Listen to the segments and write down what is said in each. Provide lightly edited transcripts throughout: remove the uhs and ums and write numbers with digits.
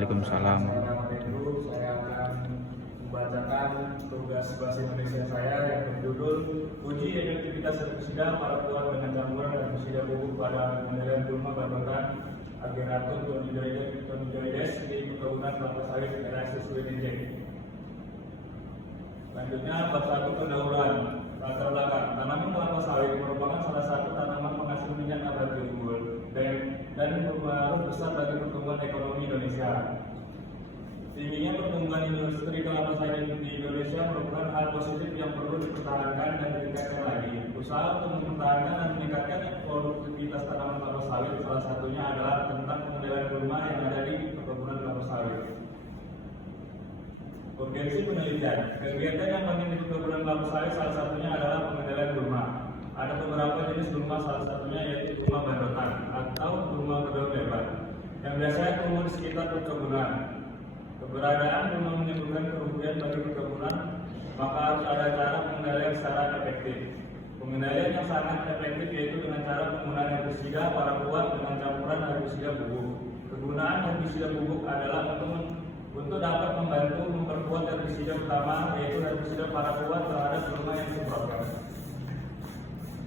Waalaikumsalam. Saya akan membacakan tugas bahasa Indonesia saya yang berjudul Uji Efektivitas Herbisida para Kuat dengan Campuran Herbisida Pupuk pada Pengendalian Gulma Bandotan Ageratun Tonijoides di Perkebunan Kelapa Sawit RS Sweden. Selanjutnya bab 1 pendahuluan. Latar belakang. Tanaman kelapa sawit merupakan salah satu tanaman penghasil minyak nabati unggul dan berpengaruh besar bagi pertumbuhan ekonomi Indonesia. Tingginya pertumbuhan industri kelapa sawit di Indonesia merupakan hal positif yang perlu dipertahankan dan ditingkatkan lagi. Usaha untuk mempertahankan dan meningkatkan produktivitas tanaman kelapa sawit salah satunya adalah tentang pengendalian gulma yang ada di perkebunan kelapa sawit. Urgensi penelitian. Kegiatan yang penting di perkebunan kelapa sawit salah satunya adalah pengendalian gulma. Ada beberapa jenis gulma, salah satunya yaitu gulma bandotan atau gulma berdaun lebar yang biasanya tumbuh di sekitar perkebunan. Keberadaan gulma menimbulkan kerugian bagi perkebunan, maka harus ada cara pengendalian secara efektif. Pengendalian yang sangat efektif yaitu dengan cara penggunaan herbisida paraquat dengan campuran herbisida bubuk. Penggunaan herbisida bubuk adalah untuk dapat membantu memperkuat herbisida utama yaitu herbisida paraquat terhadap gulma yang disemprotkan.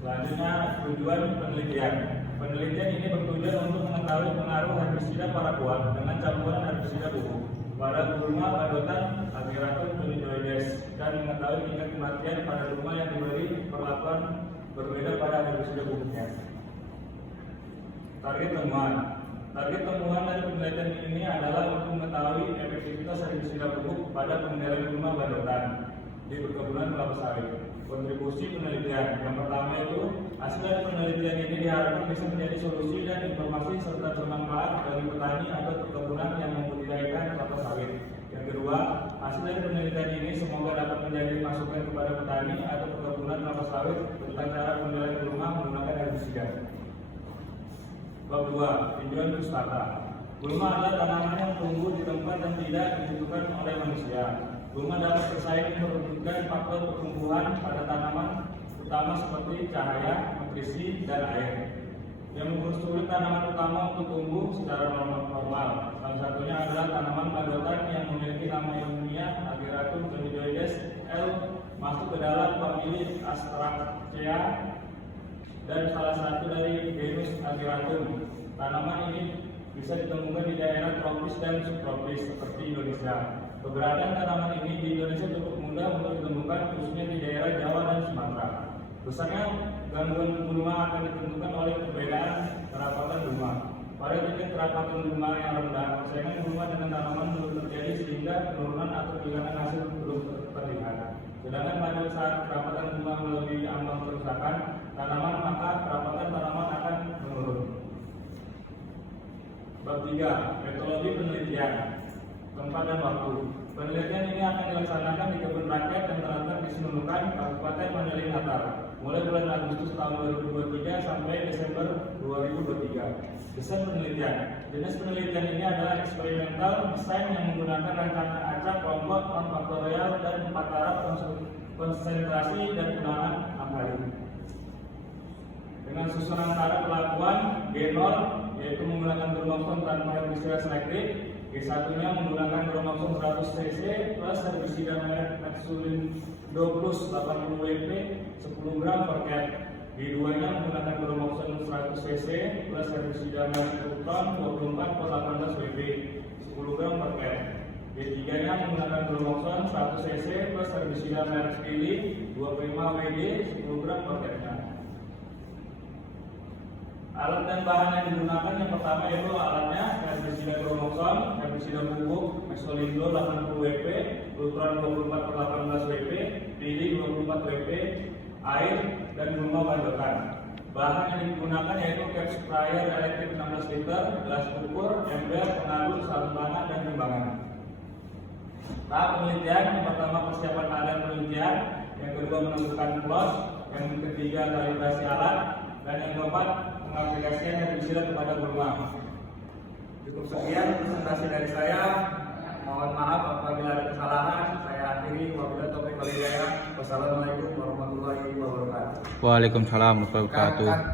Selanjutnya tujuan penelitian. Penelitian ini bertujuan untuk mengetahui pengaruh herbisida paraquat dengan campuran herbisida bubuk pada gulma bandotan Ageratun Tonijoides dan mengetahui tingkat kematian pada gulma yang diberi perlakuan berbeda pada herbisida bubuknya. Target temuan. Target temuan dari penelitian ini adalah untuk mengetahui efektivitas herbisida bubuk pada pengendalian gulma bandotan di perkebunan kelapa sawit. Kontribusi penelitian. Yang pertama itu, hasil dari penelitian ini diharapkan bisa menjadi solusi dan informasi serta bermanfaat bagi petani atau perkebunan yang membudidayakan kelapa sawit. Yang kedua, hasil dari penelitian ini semoga dapat menjadi masukan kepada petani atau perkebunan kelapa sawit tentang cara pengendalian gulma menggunakan herbisida. Bab 2. Tinjauan pustaka. Gulma adalah tanaman yang tumbuh di tempat yang tidak ditentukan oleh manusia. Gulma dapat bersaing menurunkan faktor pertumbuhan pada tanaman utama seperti cahaya, nutrisi, dan air. Yang mempersulit tanaman utama untuk tumbuh secara normal. Salah satunya adalah tanaman bandotan yang memiliki nama ilmiah Ageratun Tonijoides L masuk ke dalam famili Astracea dan salah satu dari genus Ageratun. Tanaman ini bisa ditemukan di daerah tropis dan subtropis seperti Indonesia. Keberadaan tanaman ini di Indonesia cukup mudah untuk ditemukan khususnya di daerah Jawa dan Sumatera. Besarnya gangguan gulma akan ditentukan oleh perbedaan kerapatan gulma. Pada tingkat kerapatan gulma yang rendah, persaingan gulma dengan tanaman belum terjadi sehingga penurunan atau kehilangan hasil belum terlihat. Sedangkan pada saat kerapatan gulma melebihi ambang kerusakan tanaman, maka kerapatan tanaman akan menurun. Bab 3. Metodologi penelitian. Tempat dan waktu. Penelitian ini akan dilaksanakan di kebun rakyat yang terletak di Sinunukan, Kabupaten Mandailing Natar, mulai bulan Agustus tahun 2023 sampai Desember 2023. Desain penelitian. Jenis penelitian ini adalah eksperimental desain yang menggunakan rancangan acak, kelompok, non-faktorial, dan 4 taraf konsentrasi dan ulangan 6 kali. Dengan susunan cara pelakuan G0 yaitu menggunakan bromoksom tanpa herbisida selektif. G1-nya menggunakan bromoksom 100 cc plus herbisida merek Nexulindopus 80 Wp 10 gram per cap. G2-nya menggunakan bromoksom 100 cc plus herbisida merek Rutron 24 per 18 Wp 10 gram per cap. G3-nya menggunakan bromoksom 100 cc plus herbisida merek Spili 25 WD 10 gram per capnya. Alat dan bahan yang digunakan yang pertama yaitu alatnya herbisida bromoksom, herbisida bubuk, Mesolindo 80 Wp, Rutron 24 per 18 Wp, Pili 24 Wp, air, dan gulma bandotan. Bahan yang digunakan yaitu cap sprayer elektrik 16 liter, gelas ukur, ember, pengadur, sarung tangan, dan timbangan. Tahap penelitian. Yang pertama persiapan alat penelitian, yang kedua menentukan plos, yang ketiga kalibrasi alat, dan yang keempat mengaplikasikan herbisida kepada gulma. Cukup sekian presentasi dari saya. Mohon maaf apabila ada kesalahan. Saya akhiri wabillahi taufiq wal hidayah. Wassalamualaikum warahmatullahi wabarakatuh. Waalaikumsalam warahmatullahi wabarakatuh.